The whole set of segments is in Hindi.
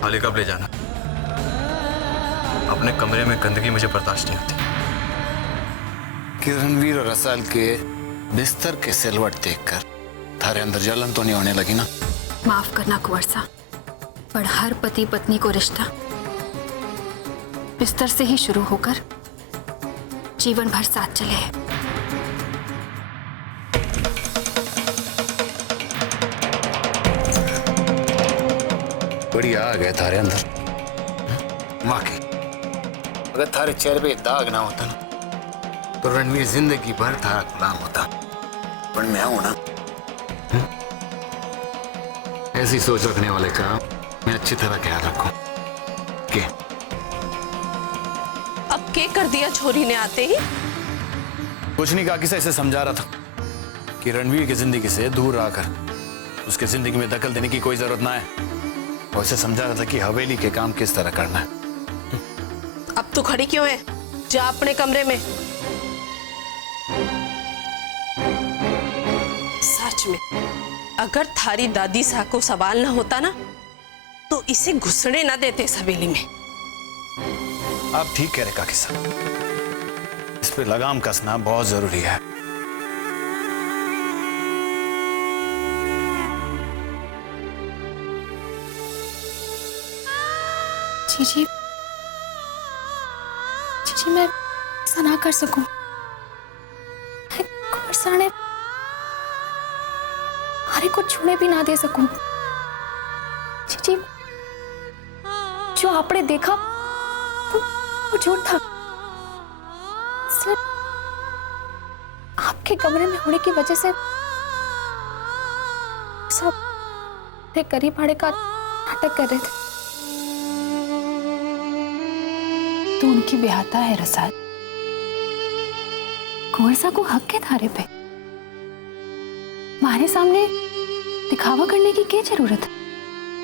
खाली कब ले जाना? अपने कमरे में गंदगी मुझे बर्दाश्त नहीं होती। कि रणवीर और रसाल के बिस्तर के सिलवट देखकर थारे अंदर जलन तो नहीं होने लगी ना? माफ करना कुंवर सा, पर हर पति पत्नी को रिश्ता बिस्तर से ही शुरू होकर जीवन भर साथ चले हैं। बढ़िया आ गए थारे अंदर। वाकई अगर थारे चेहरे पे दाग ना होता ना तो रणवीर जिंदगी भर थारा गुलाम होता। पर मैं हूं ना, ऐसी सोच रखने वाले का मैं अच्छी तरह ख्याल रखूं। के अब क्या कर दिया छोरी ने आते ही? कुछ नहीं, काकी से इसे समझा रहा था कि रणवीर की जिंदगी से दूर रहकर उसके जिंदगी में दखल देने की कोई जरूरत ना है। और उसे समझा रहा था कि हवेली के काम किस तरह करना है। अब तू खड़ी क्यों है? जा अपने कमरे में। सच में अगर थारी दादी सा को सवाल ना होता ना तो इसे घुसने ना देते इस हवेली में। आप ठीक कह रहे काकी साहब, इस पे लगाम कसना बहुत जरूरी है। जीजी, जीजी मैं ऐसा ना कर सकूं। कुंवर साहब ने हमारे को छूने भी ना दे सकूं। जीजी, जो आपने देखा वो झूठ था। सिर्फ आपके कमरे में होने की वजह से सब करीब आने का नाटक कर रहे थे। तो उनकी ब्याहता है रसाल। कुंवर साहब को हक है थारे पे। हमारे सामने दिखावा करने की क्या जरूरत है?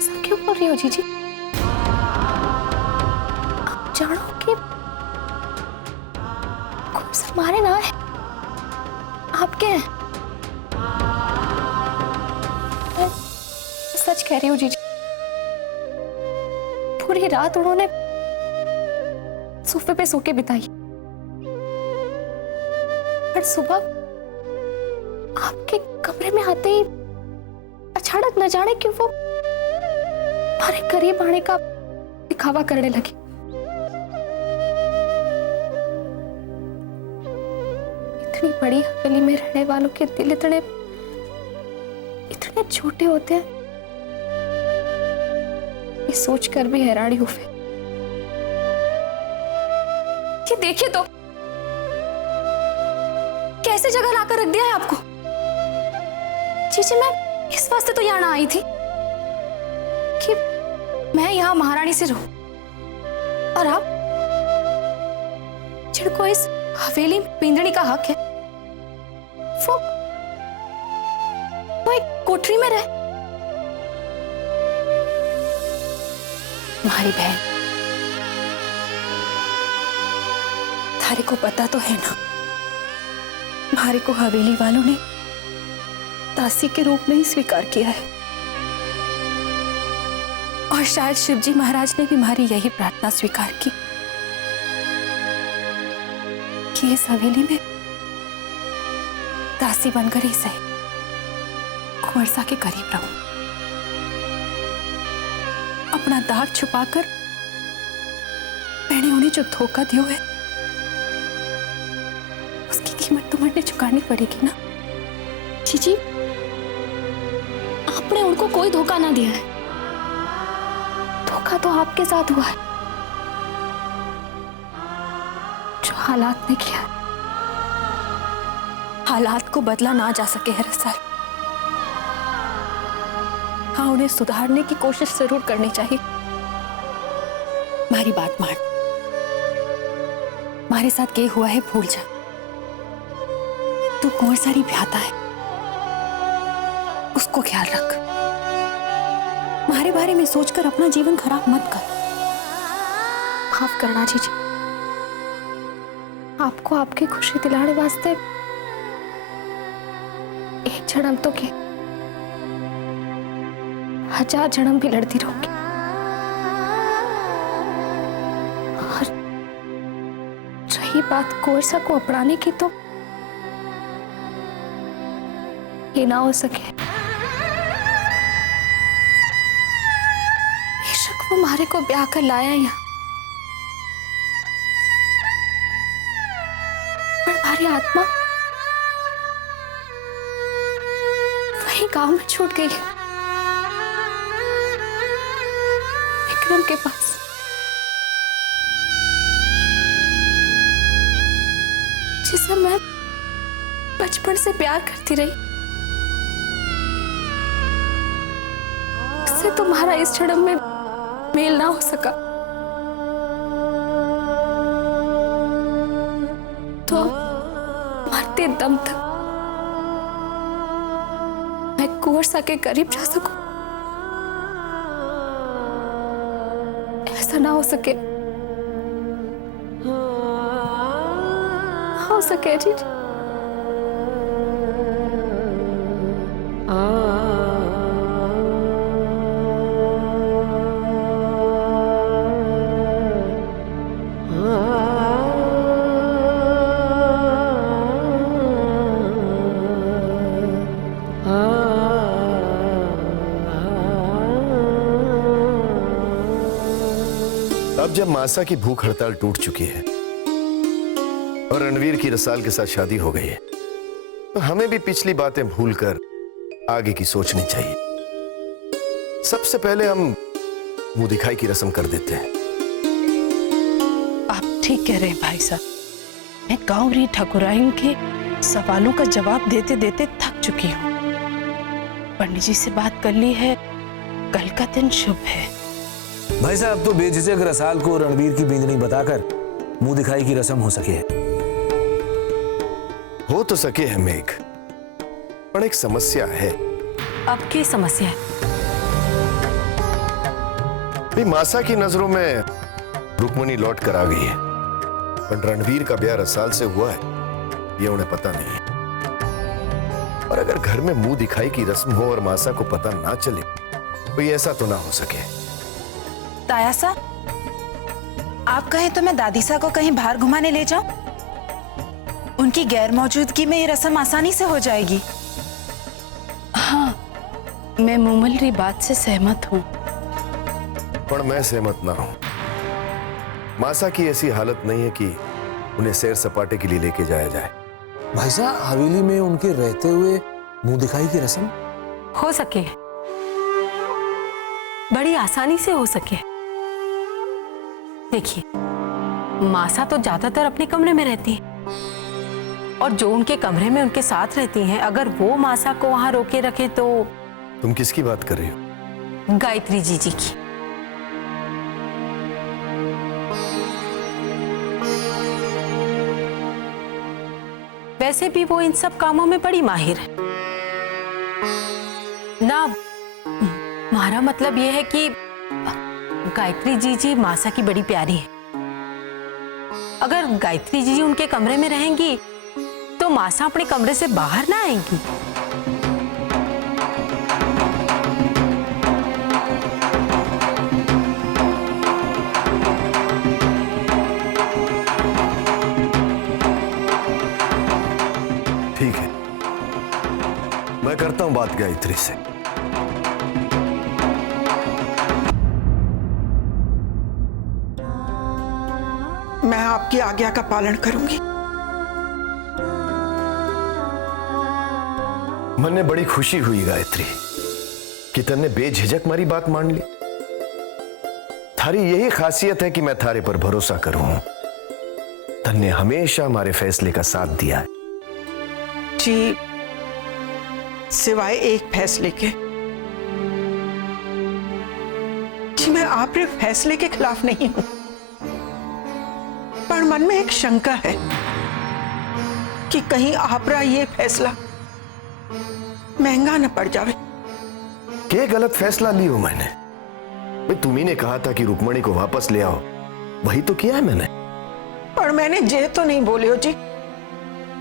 सब क्यों बोल रही हो जीजी? आप जानो कि कुंवर साहब हमारे ना है, आपके हैं। मैं सच कह रही हूँ जीजी। पूरी रात उन्होंने सोफे पे सो के बिताई, पर सुबह आपके कमरे में आते ही अचानक न जाने क्यों वो हमारे करीब आने का दिखावा करने लगी। इतनी बड़ी हवेली में रहने वालों के दिल इतने छोटे होते हैं, ये सोचकर भी हैरानी हुई। ये देखिए तो कैसे जगह लाकर रख दिया है आपको। जीजी, मैं इस वास्ते तो यहाँ आई थी कि मैं यहाँ महारानी से रहूं, और आप जिनको इस हवेली में पींदड़ी का हक है वो एक कोठरी में रहे। तुम्हारी बहन, थारे को पता तो है ना, हमारे को हवेली वालों ने दासी के रूप में ही स्वीकार किया है। और शायद शिवजी महाराज ने भी हमारी यही प्रार्थना स्वीकार की कि इस हवेली में दासी बनकर ही सही कुंवर साहब के करीब रहूं, अपना दाग छुपाकर। मैंने उन्हें जो धोखा दिया है उसकी कीमत तो मुझे चुकानी पड़ेगी ना। जीजी, आपने उनको कोई धोखा ना दिया है। धोखा तो आपके साथ हुआ है, जो हालात ने किया। हालात को बदला ना जा सके है रसाल। हाँ, उन्हें सुधारने की कोशिश जरूर करनी चाहिए। हमारी बात मान, हमारे साथ ये हुआ है भूल जा। तू कुंवर सारी ब्याहता है, उसको ख्याल रख। हमारे बारे में सोचकर अपना जीवन खराब मत कर। माफ करना जीजी, आपको आपकी खुशी दिलाने वास्ते एक जन्म तो के 1000 जन्म भी लड़ती रहूंगी। रही बात कोरसा को अपनाने की तो ये ना हो सके। बेशक वो मारे को ब्याह कर लाया यहाँ, पर हमारी आत्मा वही गांव में छूट गई है, विक्रम के पास। जिसे मैं बचपन से प्यार करती रही, उससे तुम्हारा इस जन्म में मेल ना हो सका, तो मरते दम तक मैं कुंवर के करीब जा सकूं, ऐसा ना हो सके, हो सके जी। अब जब मासा की भूख हड़ताल टूट चुकी है और रणवीर की रसाल के साथ शादी हो गई है, तो हमें भी पिछली बातें भूलकर आगे की सोचनी चाहिए। सबसे पहले हम मुंह दिखाई की रस्म कर देते हैं। आप ठीक कह रहे हैं भाई साहब। मैं गांवरी ठाकुराइन के सवालों का जवाब देते देते थक चुकी हूँ। पंडित जी से बात कर ली है, कल का दिन शुभ है। भाई साहब तो बेझिझक रसाल को रणवीर की बींदनी बताकर मुंह दिखाई की रस्म हो सके है। हो तो सके है मेघ, पर एक समस्या है। अब की समस्या है? भाई मासा की नजरों में रुक्मणी लौट कर आ गई है, पर रणवीर का ब्याह रसाल से हुआ है ये उन्हें पता नहीं है। और अगर घर में मुंह दिखाई की रस्म हो और मासा को पता ना चले तो ये ऐसा तो ना हो सके। ताया सा, आप कहें तो मैं दादी सा को कहीं बाहर घुमाने ले जाऊं? उनकी गैर मौजूदगी में ये रस्म आसानी से हो जाएगी। हाँ, मैं मुमलरी बात से सहमत हूँ। पर मैं सहमत ना हूं। मासा की ऐसी हालत नहीं है कि उन्हें सैर सपाटे के लिए लेके जाया जाए। भाई साहब हवेली में उनके रहते हुए मुंह दिखाई की रस्म हो सके, बड़ी आसानी से हो सके। देखिए, मासा तो ज्यादातर अपने कमरे में रहती है, और जो उनके कमरे में उनके साथ रहती हैं, अगर वो मासा को वहां रोके रखे तो। तुम किसकी बात कर रही हो? गायत्री जीजी की। वैसे भी वो इन सब कामों में बड़ी माहिर है ना। हमारा मतलब ये है कि गायत्री जीजी मासा की बड़ी प्यारी है। अगर गायत्री जीजी उनके कमरे में रहेंगी तो मासा अपने कमरे से बाहर ना आएंगी। ठीक है, मैं करता हूं बात गायत्री से। मैं आपकी आज्ञा का पालन करूंगी। मन में बड़ी खुशी हुई गायत्री कि तन्ने बेझिझक मारी बात मान ली। थारी यही खासियत है कि मैं थारे पर भरोसा करूं। तन्ने हमेशा हमारे फैसले का साथ दिया है। जी, सिवाय एक फैसले के। जी, मैं आपके फैसले के खिलाफ नहीं हूं, पर मन में एक शंका है कि कहीं आपका ये फैसला महंगा न पड़ जावे। क्या गलत फैसला ली हो मैंने? भाई तुम्ही ने कहा था कि रुक्मणी को वापस ले आओ, वही तो किया है मैंने। पर मैंने ये तो नहीं बोले हो जी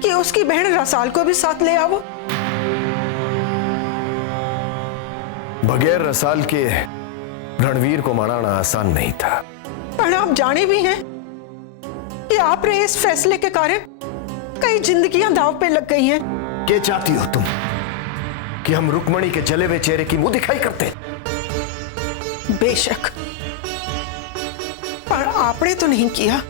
कि उसकी बहन रसाल को भी साथ ले आओ। बगैर रसाल के रणवीर को मनाना आसान नहीं था। पर आप जाने भी हैं कि आप रे इस फैसले के कारण कई जिंदगियां दांव पे लग गई हैं। क्या चाहती हो तुम कि हम रुक्मणी के जले हुए चेहरे की मुंह दिखाई करते? बेशक, पर आपने तो नहीं किया।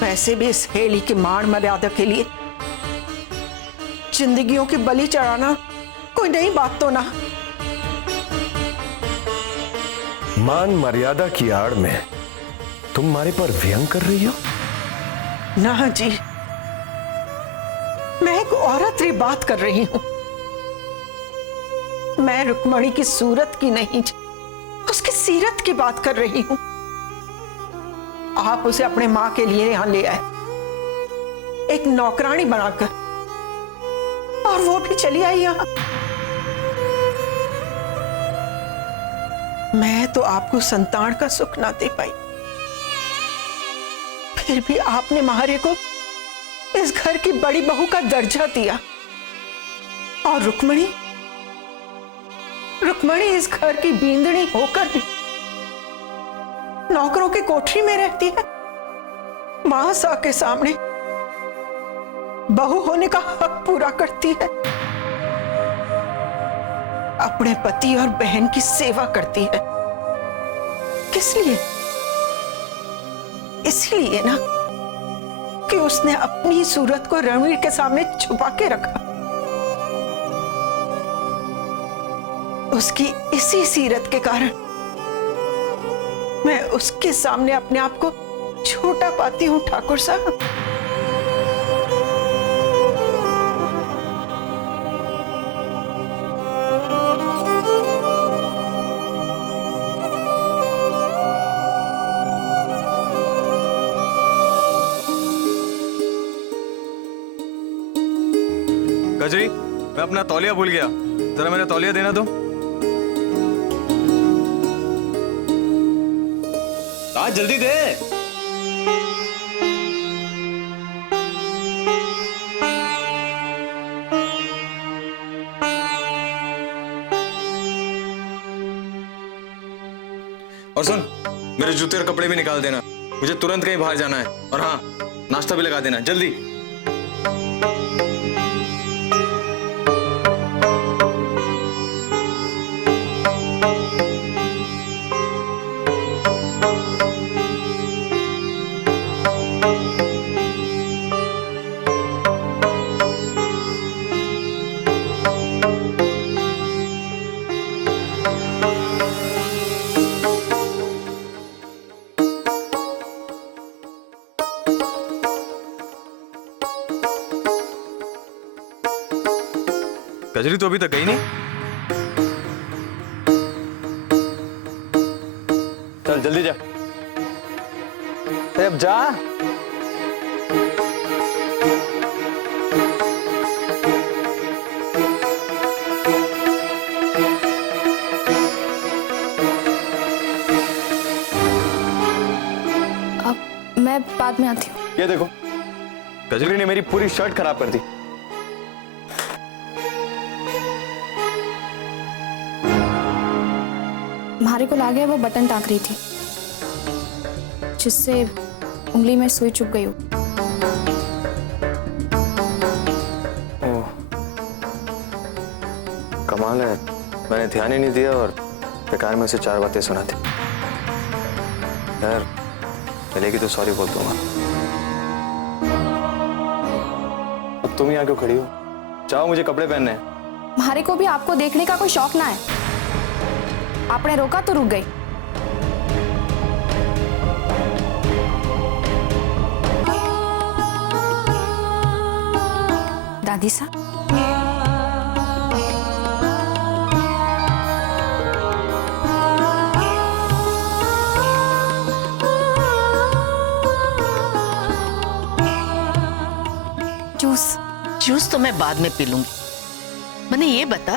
वैसे भी इस हेली की मान मर्यादा के लिए जिंदगियों की बलि चढ़ाना कोई नई बात तो ना। मान मर्यादा की आड़ में तुम हमारे पर व्यंग कर रही हो? ना जी, मैं एक औरत री बात कर रही हूं। मैं रुक्मणी की सूरत की नहीं, उसकी सीरत की बात कर रही हूं। आप उसे अपने मां के लिए यहां ले आए, एक नौकरानी बनाकर, और वो भी चली आई यहां। मैं तो आपको संतान का सुख ना दे पाई, फिर भी आपने महारे को इस घर की बड़ी बहू का दर्जा दिया। और रुक्मणी इस घर की बींदड़ी होकर भी नौकरों की कोठरी में रहती है। मां सा के सामने बहू होने का हक पूरा करती है, अपने पति और बहन की सेवा करती है। किस लिए? इसलिए ना कि उसने अपनी सूरत को रणवीर के सामने छुपा के रखा। उसकी इसी सीरत के कारण मैं उसके सामने अपने आप को छोटा पाती हूं ठाकुर साहब। कजरी, मैं अपना तौलिया भूल गया, जरा मेरा तौलिया देना दो। आज जल्दी दे। और सुन, मेरे जूते और कपड़े भी निकाल देना, मुझे तुरंत कहीं बाहर जाना है। और हाँ, नाश्ता भी लगा देना जल्दी। कजरी तो अभी तक गई नहीं। चल जल्दी जा। अब जा। अब मैं बाद में आती हूँ। ये देखो, कजरी ने मेरी पूरी शर्ट खराब कर दी। मारे को लागे वो बटन टाक रही थी, जिससे उंगली में सुई चुभ गई हो। कमाल है, मैंने ध्यान ही नहीं दिया और बेकार में उसे 4 बातें सुना थी। यार, मिलेगी तो सॉरी बोल दूंगा। अब तुम यहाँ क्यों खड़ी हो? जाओ, मुझे कपड़े पहनने हैं। मारे को भी आपको देखने का कोई शौक ना है। आपने रोका तो रुक गई। दादी सा, जूस तो मैं बाद में पी लूंगी। मैंने ये बता,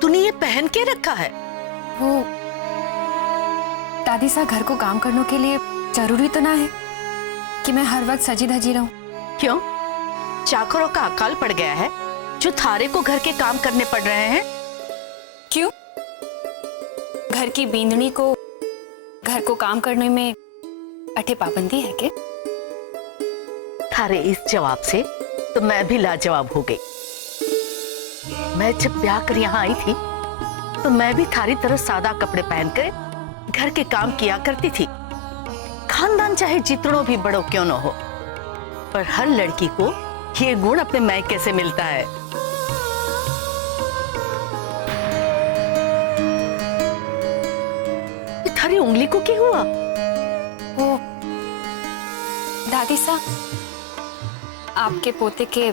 तूने ये पहन के रखा है? वो दादी सा, घर को काम करने के लिए जरूरी तो ना है कि मैं हर वक्त सजी धजी रहूं। क्यों? चाकरों का अकाल पड़ गया है जो थारे को घर के काम करने पड़ रहे हैं? क्यों? घर की बींदनी को घर को काम करने में अठे पाबंदी है के? थारे इस जवाब से तो मैं भी लाजवाब हो गई। मैं जब ब्याह कर यहाँ आई थी तो मैं भी थारी तरह सादा कपड़े पहनकर घर के काम किया करती थी। खानदान चाहे जितनों भी बड़ो क्यों न हो, पर हर लड़की को ये गुण अपने मायके से मिलता है। ये थारी उंगली को क्या हुआ? वो दादी सा आपके पोते के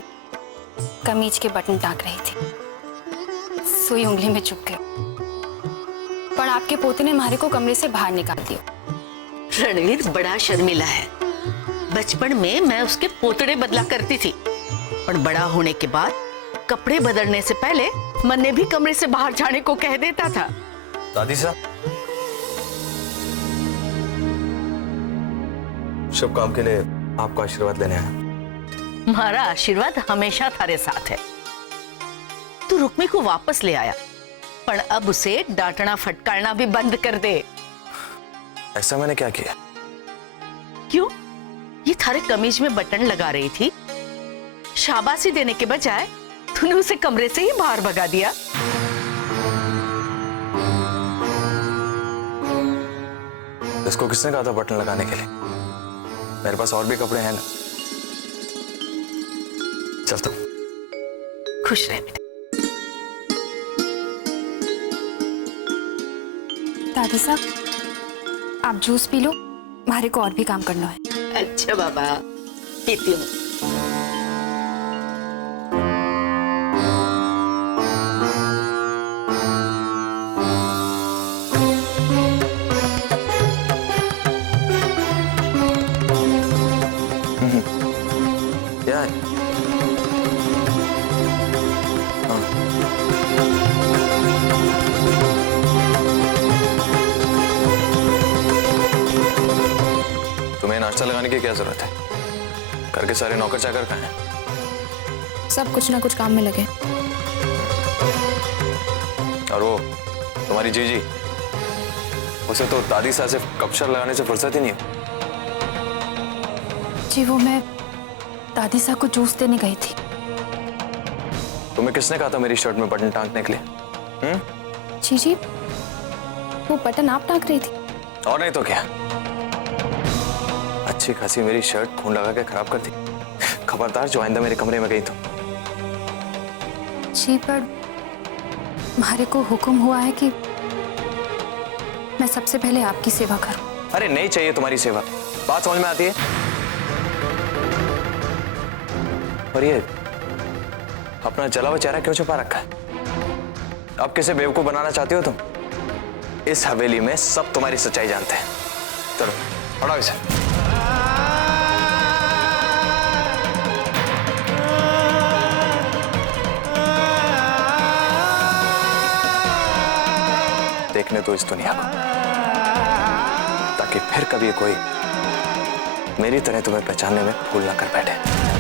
कमीज के बटन टाक रही थी, सुई उंगली में चुभ गई, पर आपके पोते ने मारे को कमरे से बाहर निकाल दिया। रणवीर बड़ा शर्मिला है। बचपन में मैं उसके पोतड़े बदला करती थी, पर बड़ा होने के बाद कपड़े बदलने से पहले मन्ने भी कमरे से बाहर जाने को कह देता था। दादी साहब, शुभ काम के लिए आपका आशीर्वाद लेने आया। हमारा आशीर्वाद हमेशा थारे साथ है। तू रुक्मी को वापस ले आया, पर अब उसे डांटना फटकारना भी बंद कर दे। ऐसा मैंने क्या किया? क्यों? ये थारे कमीज में बटन लगा रही थी, शाबाशी देने के बजाय तूने उसे कमरे से ही बाहर भगा दिया। इसको किसने कहा था बटन लगाने के लिए? मेरे पास और भी कपड़े हैं ना। चलता हूं। खुश रह बेटा। दादी साहब, आप जूस पी लो, मारे को और भी काम करना है। अच्छा बाबा, पीती हूँ। क्या है? तुम्हें नाश्ता लगाने की क्या जरूरत है? घर के सारे नौकर चाकर कहाँ हैं? सब कुछ ना कुछ काम में लगे। और वो तुम्हारी जीजी, उसे तो दादी साहब से कपशर लगाने से फुर्सत ही नहीं है। जी वो मैं दादी साहब को जूस देने गई थी। तुम्हें किसने कहा था मेरी शर्ट में बटन टांगने के लिए? जी जी, वो बटन आप टांग रही थी। और नहीं तो क्या, अच्छी खासी मेरी शर्ट खून लगा के खराब कर दी। खबरदार जो आइंदा मेरे कमरे में गई तो। जी पर हमारे को हुक्म हुआ है कि मैं सबसे पहले आपकी सेवा करूं। अरे नहीं चाहिए तुम्हारी सेवा, बात समझ में आती है? और ये अपना जला हुआ चेहरा क्यों छुपा रखा है? अब किसे बेवकूफ बनाना चाहती हो तुम? इस हवेली में सब तुम्हारी सच्चाई जानते हैं। चलो पढ़ाओ इसे। देखने दो इस दुनिया को, ताकि फिर कभी कोई मेरी तरह तुम्हें पहचानने में भूल ना कर बैठे।